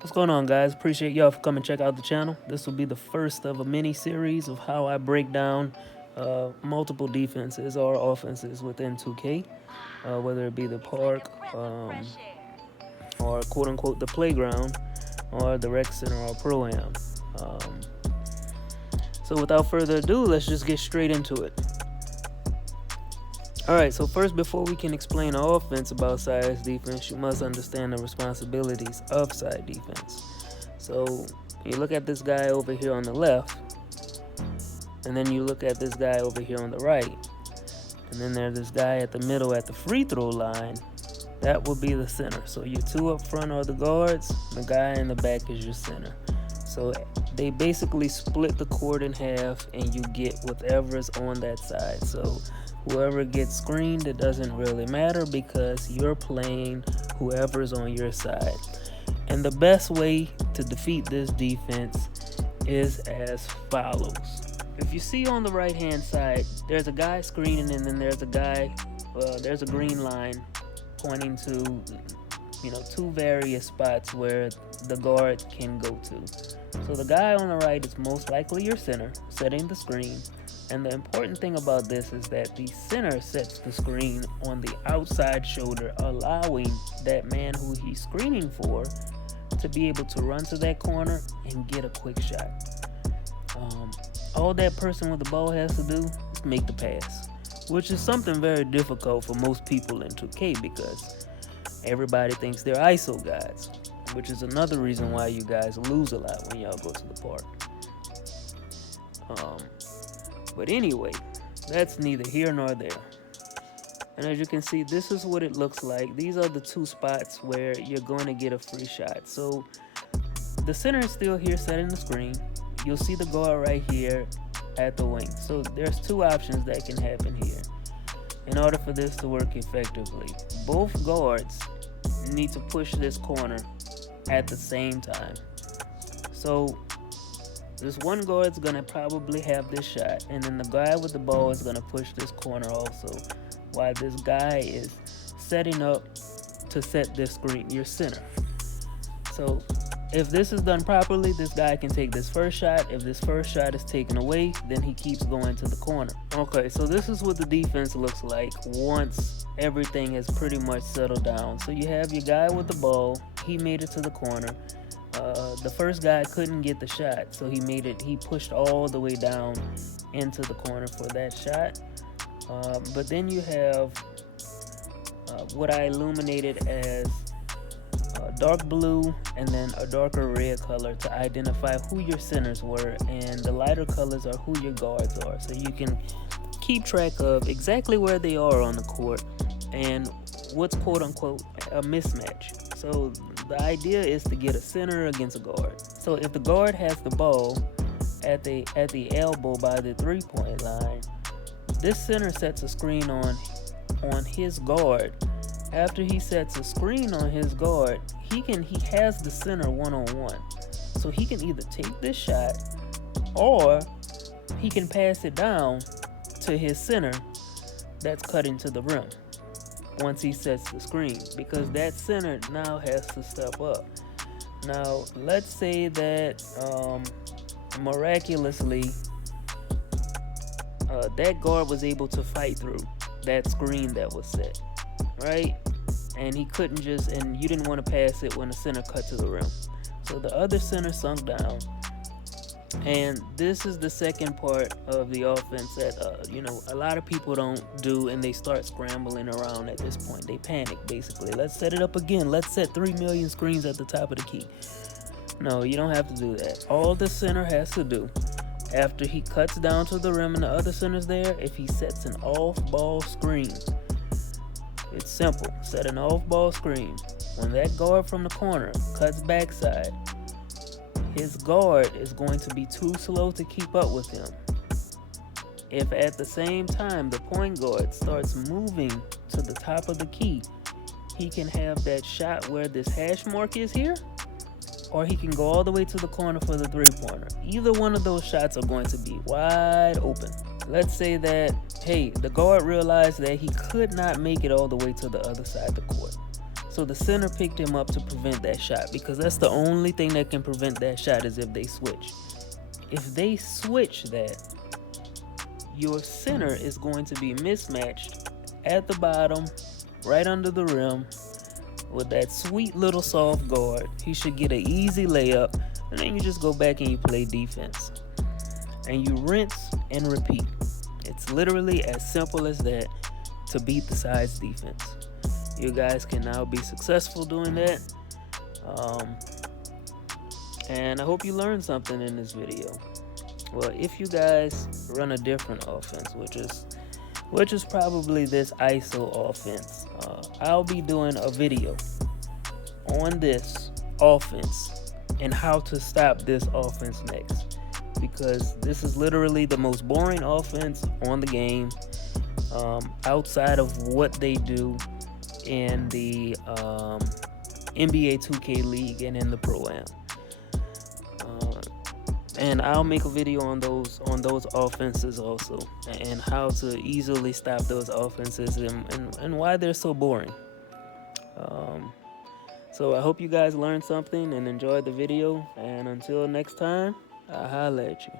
What's going on, guys? Appreciate y'all for coming check out the channel. This will be the first of a mini series of how I break down multiple defenses or offenses within 2K, whether it be the park or quote unquote the playground or the rec center or pro am. Um, so without further ado, let's just get straight into it. Alright, so first, before we can explain the offense about side's defense, you must understand the responsibilities of side defense. So you look at this guy over here on the left, and then you look at this guy over here on the right, and then there's this guy at the middle at the free throw line. That will be the center. So your two up front are the guards, the guy in the back is your center. So they basically split the court in half, and you get whatever's on that side. So whoever gets screened, it doesn't really matter because you're playing whoever's on your side. And the best way to defeat this defense is as follows. If you see on the right hand side, there's a guy screening, and then there's a green line pointing to two various spots where the guard can go to. So the guy on the right is most likely your center, setting the screen. And the important thing about this is that the center sets the screen on the outside shoulder, allowing that man who he's screening for to be able to run to that corner and get a quick shot. All that person with the ball has to do is make the pass, which is something very difficult for most people in 2K because everybody thinks they're ISO guys, which is another reason why you guys lose a lot when y'all go to the park. But anyway, that's neither here nor there. And as you can see, this is what it looks like. These are the two spots where you're going to get a free shot. So the center is still here setting the screen. You'll see the guard right here at the wing. So there's two options that can happen here. In order for this to work effectively, both guards need to push this corner at the same time. So this one guard's gonna probably have this shot, and then the guy with the ball is gonna push this corner also, while this guy is setting up to set this screen, your center. So if this is done properly, this guy can take this first shot. If this first shot is taken away, then he keeps going to the corner. Okay, so this is what the defense looks like once everything has pretty much settled down. So you have your guy with the ball. He made it to the corner. The first guy couldn't get the shot, so he pushed all the way down into the corner for that shot. But then you have what I illuminated as dark blue and then a darker red color to identify who your centers were, and the lighter colors are who your guards are, so you can keep track of exactly where they are on the court and what's quote unquote a mismatch. So the idea is to get a center against a guard. So if the guard has the ball at the elbow by the 3-point line, this center sets a screen on his guard. After he sets a screen on his guard, he has the center one-on-one. So he can either take this shot or he can pass it down to his center that's cutting to the rim once he sets the screen, because that center now has to step up. Now, let's say that miraculously that guard was able to fight through that screen that was set, right? And he couldn't and you didn't want to pass it when the center cut to the rim. So the other center sunk down. And this is the second part of the offense that a lot of people don't do, and they start scrambling around at this point. They panic, basically. Let's set it up again. Let's set 3 million screens at the top of the key. No, you don't have to do that. All the center has to do, after he cuts down to the rim and the other center's there, if he sets an off-ball screen, it's simple. Set an off-ball screen. When that guard from the corner cuts backside, his guard is going to be too slow to keep up with him. If at the same time the point guard starts moving to the top of the key, he can have that shot where this hash mark is here, or he can go all the way to the corner for the 3-pointer. Either one of those shots are going to be wide open. Let's say that, hey, the guard realized that he could not make it all the way to the other side of the court. So the center picked him up to prevent that shot, because that's the only thing that can prevent that shot is if they switch. If they switch that, your center is going to be mismatched at the bottom, right under the rim, with that sweet little soft guard. He should get an easy layup, and then you just go back and you play defense. And you rinse and repeat. It's literally as simple as that to beat the sides defense. You guys can now be successful doing that. And I hope you learned something in this video. Well, if you guys run a different offense, which is probably this ISO offense, I'll be doing a video on this offense and how to stop this offense next, because this is literally the most boring offense on the game, outside of what they do in the NBA 2K League and in the Pro-Am. And I'll make a video on those offenses also, and how to easily stop those offenses, and why they're so boring. So I hope you guys learned something and enjoyed the video, and until next time, I'll holla at you.